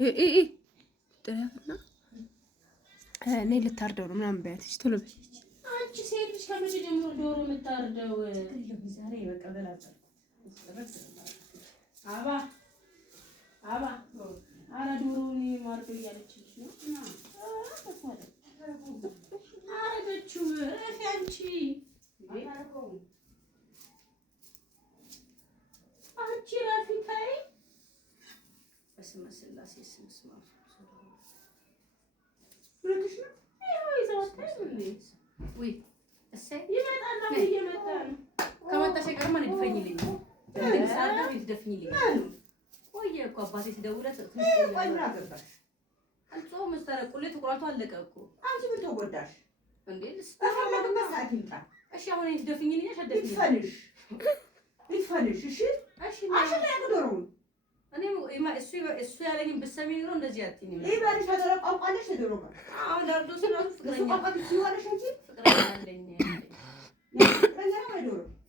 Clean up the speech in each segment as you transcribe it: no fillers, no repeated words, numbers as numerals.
ጥሪያትና እኔ ልታርደው ነው ምናምን በያት። እሺ ቶሎ በይ። አንቺ ሴት ልጅ ከመቼ ጀምሮ ዶሮ የምታርደው? ዛሬ በቃ በላጣ አባ ኧረ ዶሮውን ማርደው እያለችልሽ ነው። አረገችው። እረፊ አንቺ ረፊ ተይ። በስመ ስላሴ ስም ስማ ሁለትሽ ነው ይዘዋታል እንዴ? ወይ እሰይ ይመጣል ነው እየመጣ ነው። ከመጣሽ ቀርማ ነው ትፈኝልኝ እንዴ? ሳዳው ይደፍኝልኝ ቆየ እኮ አባቴ ሲደውለት ትንሽ ቆይ ነው አገባሽ። አንጾ መስተረቅ ቁሌት ቁራቱ አለቀ እኮ። አንቺ ምን ተጎዳሽ እንዴ? ለምን ሰዓት ይምጣ? እሺ አሁን ይደፍኝልኝ አሸደፍኝ ይፈንሽ እሺ አሽላይ ዶሮ እኔ እሱ ያለኝን ብትሰሚ ኖሮ እንደዚህ አትይኝም። ይበልሽ ተደረቋቋለሽ ዶሮ ማለት አሁን ዳርዶ ስለሆነ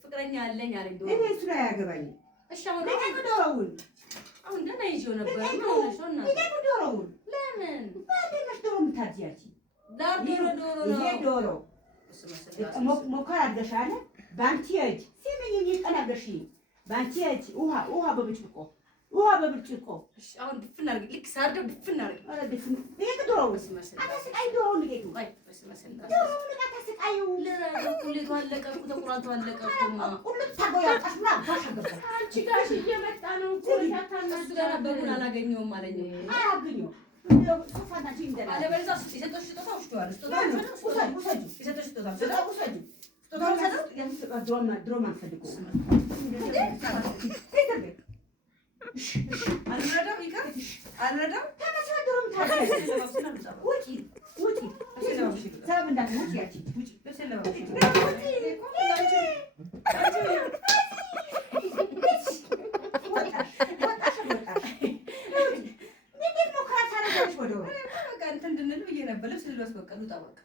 ፍቅረኛ አለኝ አለኝ ዶሮ እኔ እሱ ላይ ያገባኝ። እሺ አሁን ዶሮውን አሁን ደህና ይዤው ነበር። ምን ሆነሽ ነው እናት? ዶሮውን ለምን ባለሽ ዶሮ ምታዲያቺ ዶሮ ነው ይሄ ዶሮ ሞከር አድርገሻል። ባንቲ እጅ ሲሚኝ ይቀናገሽ ባንቲ እጅ ውሃ በብርጭቆ እሺ አሁን ድፍን አድርጊ። ልክ ሳርደው ድፍን አድርጊ። ኧረ ድፍን ይሄ ዶሮ አታስቃይ። ዶሮውን ልቀቂው። ቆይ በስመሰላ ዶሮውን አታስቃዩ። ቁሌቱ አለቀ እኮ ተቁራቱ አለቀ እኮማ። ሁሉም ታጎያጣሽ ብላ ባሽ ገባ። አንቺ ጋሽ እየመጣ ነው እኮ ታታናሱ ጋር በጉን አላገኘውም አለኝ። አያገኘው ሶፋናቺ እንደላ አለበለዛ ሲሰጥሽ ስጦታ ወስደዋል። ስጦታ ውሰጂ ሲሰጥሽ ስጦታ ውሰጂ። ድሮም አልፈልገውም። አልረዳም ይቀር አልረዳም ተመሳደሩም ታዲያ ውጪ ሰበብ እንዳትሞች ያቺ ውጪ እንትን እንድንል ብዬ ነበር። ልብስ ልበስ በቃ ልውጣ በቃ